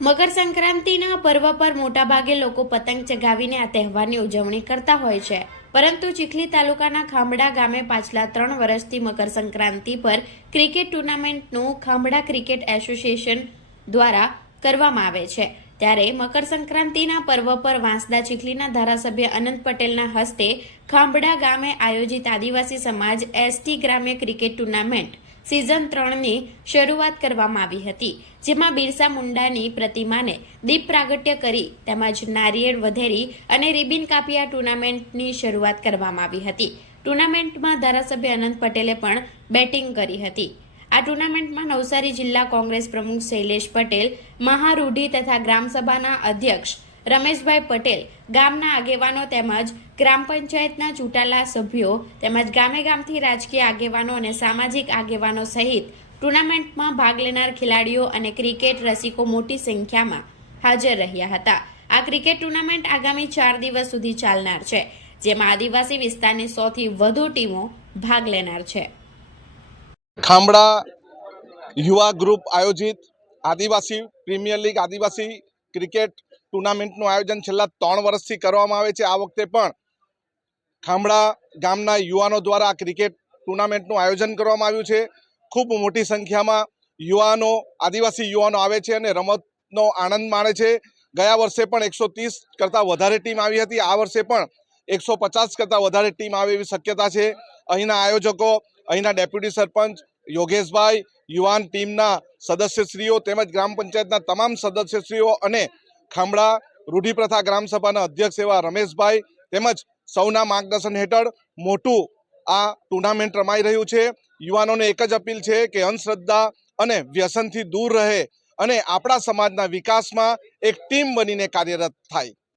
મકર સંક્રાંતિના પર્વ પર મોટાભાગે લોકો પતંગ ચગાવીને આ તહેવારની ઉજવણી કરતા હોય છે, પરંતુ ચીખલી તાલુકાના ખાંભડા ગામે પાછલા 3 વર્ષથી મકર સંક્રાંતિ પર ક્રિકેટ ટુર્નામેન્ટનું ખાંભડા ક્રિકેટ એસોસિએશન દ્વારા કરવામાં આવે છે। ત્યારે મકર સંક્રાંતિના પર્વ પર વાંસદા ચીખલીના ધારાસભ્ય અનંત પટેલના હસ્તે ખાંભડા ગામે આયોજિત આદિવાસી સમાજ એસટી ગ્રામ્ય ક્રિકેટ ટુર્નામેન્ટ સિઝન 3ની શરૂઆત કરવામાં આવી હતી, જેમાં બિરસા મુંડાની પ્રતિમાને દીપ પ્રાગટ્ય કરી તેમજ નારિયેળ વધેરી અને રિબિન કાપી આ ટુર્નામેન્ટની શરૂઆત કરવામાં આવી હતી। ટુર્નામેન્ટમાં ધારાસભ્ય અનંત પટેલે પણ બેટિંગ કરી હતી। આ ટુર્નામેન્ટમાં નવસારી જિલ્લા કોંગ્રેસ પ્રમુખ શૈલેષ પટેલ, મહારૂઢી તથા ગ્રામસભાના અધ્યક્ષ રમેશભાઈ પટેલ, ગામના આગેવાનો તેમજ ગ્રામ પંચાયતના ચૂંટાયેલા સભ્યો તેમજ ગામે ગામથી રાજકીય આગેવાનો અને સામાજિક આગેવાનો સહિત ટુર્નામેન્ટમાં ભાગ લેનાર ખેલાડીઓ અને ક્રિકેટ રસિકો મોટી સંખ્યામાં હાજર રહ્યા હતા। આ ક્રિકેટ ટુર્નામેન્ટ આગામી 4 દિવસ સુધી ચાલનાર છે, જેમાં આદિવાસી વિસ્તારની 100 થી વધુ ટીમો ભાગ લેનાર છે। ખાંભડા યુવા ગ્રુપ આયોજિત આદિવાસી પ્રીમિયર લીગ આદિવાસી ક્રિકેટ ટુર્નામેન્ટનું આયોજન છેલ્લા 3 વર્ષથી કરવામાં આવે છે। આ વખતે પણ ખાંભડા ગામના યુવાનો દ્વારા ક્રિકેટ ટુર્નામેન્ટનું આયોજન કરવામાં આવ્યું છે। ખૂબ મોટી સંખ્યામાં યુવાનો આદિવાસી યુવાનો આવે છે અને રમતનો આનંદ માણે છે। ગયા વર્ષે પણ 130 કરતાં વધારે ટીમ આવી હતી। આ વર્ષે પણ 150 કરતાં વધારે ટીમ આવે એવી શક્યતા છે। અહીંના આયોજકો, અહીંના ડેપ્યુટી સરપંચ યોગેશભાઈ, યુવાન ટીમના સદસ્યશ્રીઓ તેમજ ગ્રામ પંચાયતના તમામ સદસ્યશ્રીઓ અને ખાંભડા રૂઢિપ્રથા ગ્રામસભાના અધ્યક્ષ એવા રમેશભાઈ તેમજ સૌના માર્ગદર્શન હેઠળ મોટું આ ટુર્નામેન્ટ રમાઈ રહ્યું છે। યુવાનોને એક જ અપીલ છે કે અંધશ્રદ્ધા અને વ્યસનથી દૂર રહે અને આપણા સમાજના વિકાસમાં એક ટીમ બનીને કાર્યરત થાય।